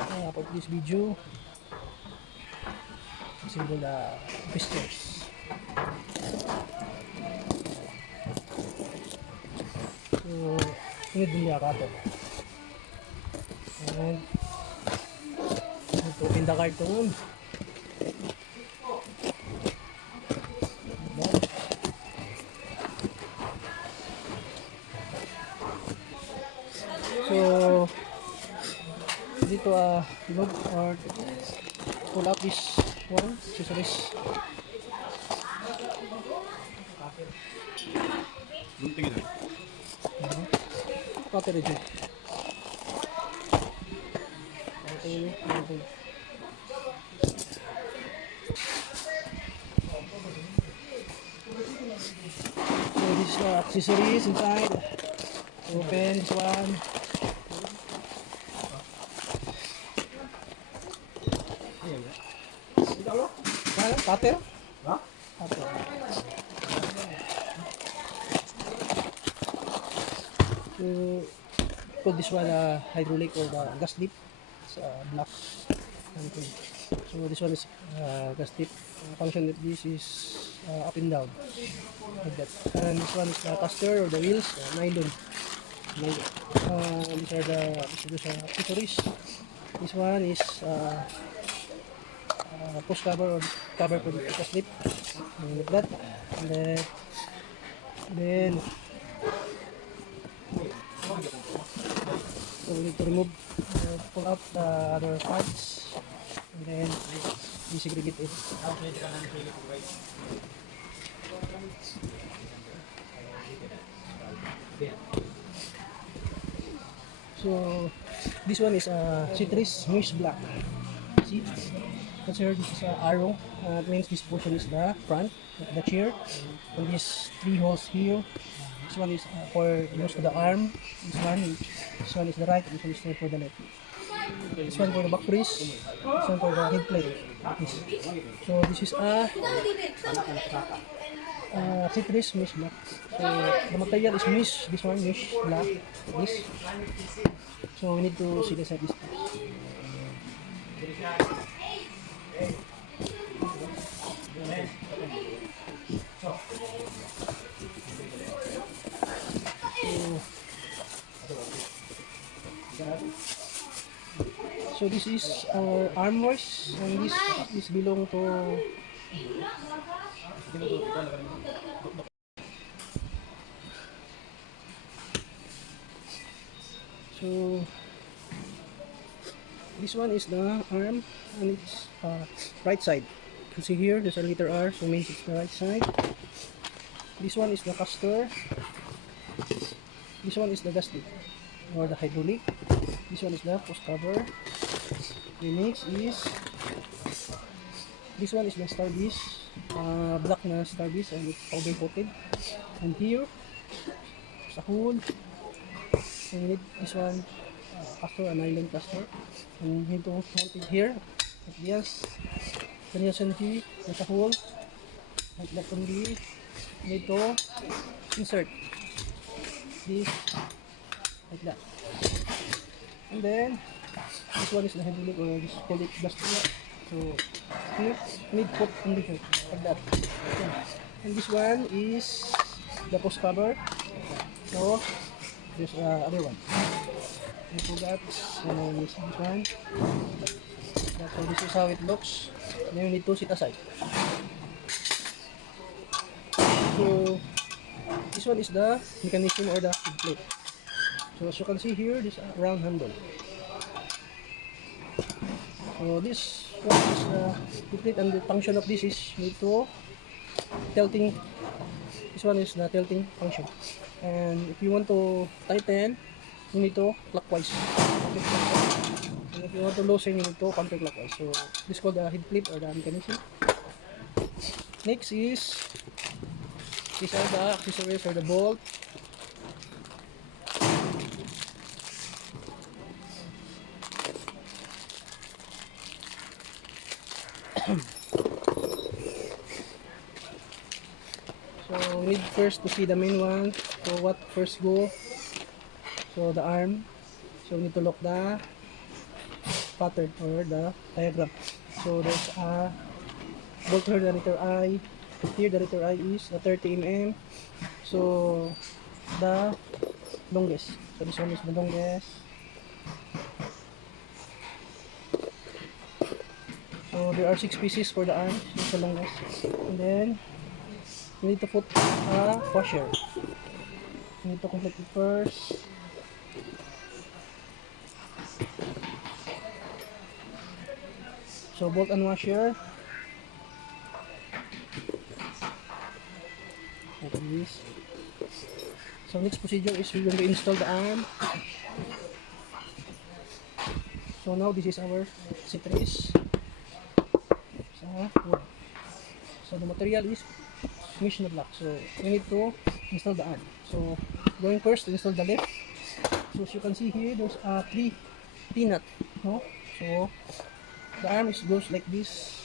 For this video, disable the pistons. So, sunod din niya kato. And to open the carton. So, dito load or pull out this one, accessories. Buntingin na. Battery dyan. Okay. So this is the accessories inside. Open this one. Cutter? Ha? Cutter. So call this one hydraulic or the gas lift. It's black. So this one is gas lift. Function of this is up and down. Like that. And this one is the caster or the wheels, nylon. These are the accessories. This one is post cover or cover for the slip, like that. And then so we need to remove, pull out the other parts, and then desegregate it. So this one is citrus mesh black. See, consider this is arrow. It means this portion is the front of the chair, and these three holes here. This one is for use to the arm. This one is the right. This one is for the left. This one for the back brace. This one for the head plate. So this is citrus mesh black. So the material is mesh. This one mesh black. This. So we need to see the side this first. So this is our arm hoist, and this belong to so this one is the arm, and it's right side. You can see here there's a letter R, so means it's the right side. This one is the caster. This one is the gasket or the hydraulic. This one is the post cover. The next is this one is the starbase, black na starbase, and it's powder coated. And here is a hole. And we need this one caster, a nylon caster, and we need to mount it here like this. Then you see there's a hole like that. Only need to insert this like that. And then this one is the hydraulic, or just call it dust. So here need put only here like that. Okay. And this one is the post cover. So there's other one. I forgot this one. So this is how it looks. Then we need to sit aside. So this one is the mechanism or the head plate. So as you can see here, this round handle. So this one is the plate, and the function of this is need to tilting. This one is the tilting function. And if you want to tighten, you need to clockwise. And if you want to loosen, you need to counterclockwise. So this is called the head plate or the mechanism. Next is these are the accessories or the bolt. So we need first to see the main one. So what first go? So the arm. So we need to lock the pattern or the diagram. So there's a bolt here, the letter I. Here the letter I is 30 mm. So the longest. So this one is the longest. So there are 6 pieces for the arms. This is the longest. And then you need to put a washer. You need to complete it first. So bolt and washer. Like this. So next procedure is we're going to install the arm. So now this is our C3s. Wood. So the material is mission block. So we need to install the arm. So going first to install the left. So as you can see here, there's a 3 T-nut. No? So the arm is goes like this,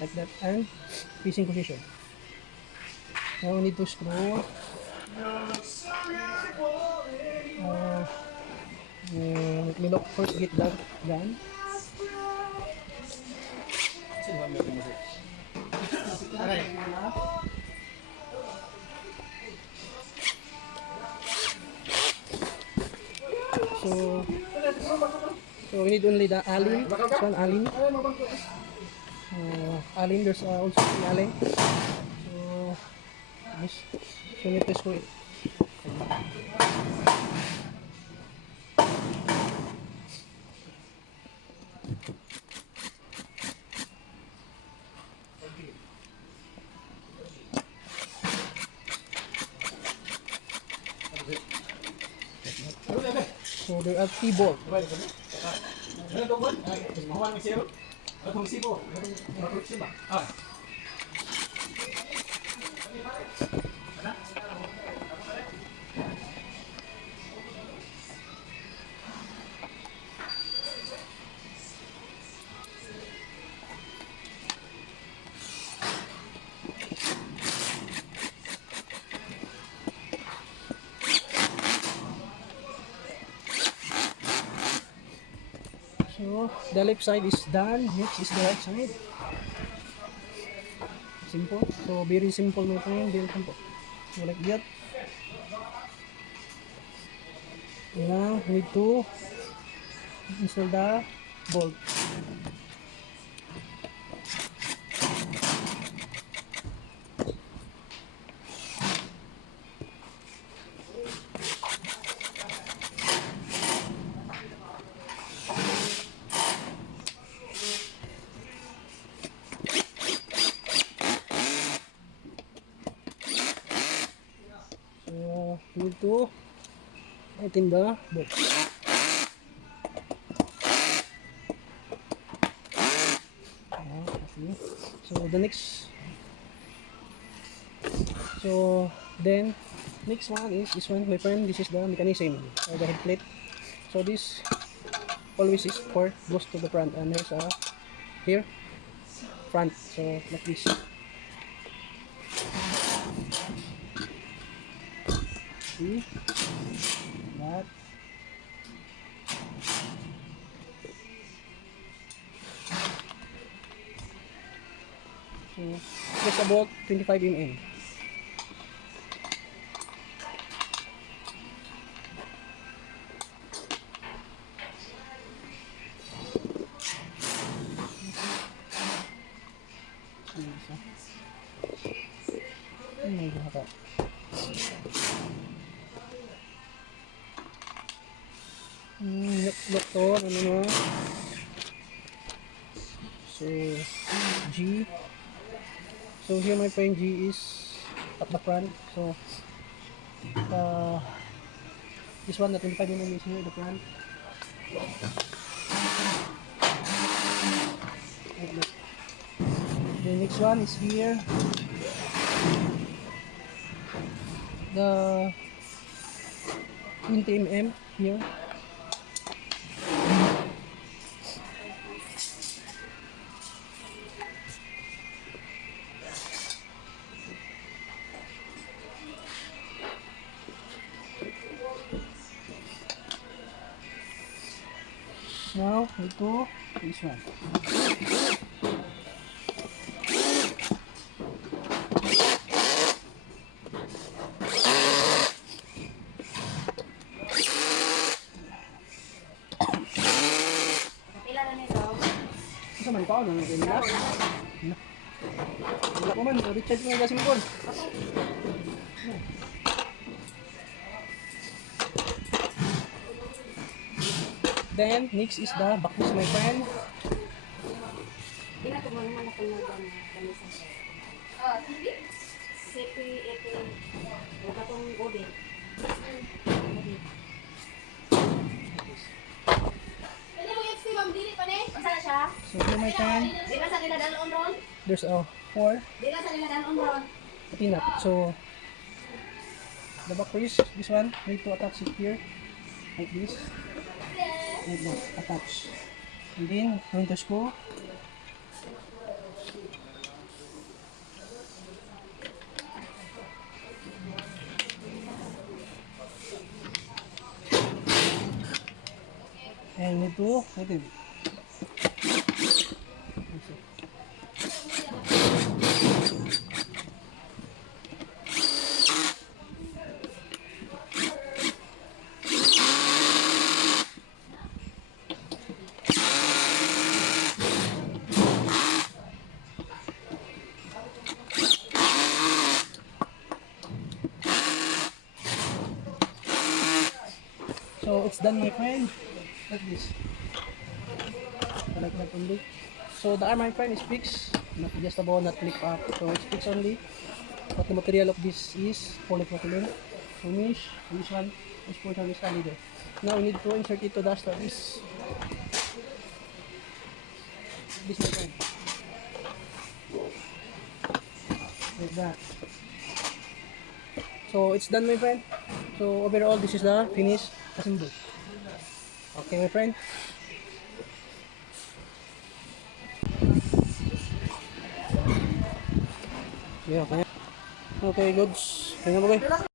like that, and facing position. Now we need to screw. Let me look first, get that done. So we need only the Allen. This one Allen. Allen. There's also an Allen. So this. So we need to screw it. So there are 3 bolts. So the left side is done. Next is the right side. Simple. So very simple, my friend. Very simple. So like that. Now we need to install the bolt. So we need to tighten the bolt. So the next, so then next one is this one, my friend. This is the mechanism or the head plate. So this always is for goes to the front, and there's a here front. So like this. See that. So just about 25 mm. Look to, ano na. So G. So here my friend, G is at the front. So this one, the 25 mm is here at the front. Like that. The next one is here. The 20 mm here. Now now ito this one. Ilan na nito? Isa man pa na nila. Wala ko man, Richard ko kasi mo. Then next is the bakus, my friend. Ina ko naman ako na kanisa. Ah, TV? CP ito. Wala tong ode. Pwede mo yung si Ma'am Dili pa ni? Saan siya? So here, my friend, Di ba sa nila dalon ron? there's a 4 Di ba sa nila dalon ron? peanut. So the bakus, this one, need to attach it here like this. Like that, attach. And then going to screw. And need to let it. So it's done, my friend. Like this. Like that only. So the arm, my friend, is fixed. Not adjustable, not clip up. So it's fixed only. But the material of this is polypropylene. Finish. This one, this portion is only there. Now we need to insert it to the service. This, my friend. Like that. So it's done, my friend. So overall, this is the finished assembly. Okay, my friend. Yeah, okay. Okay, goods. Tingnan mo, okay.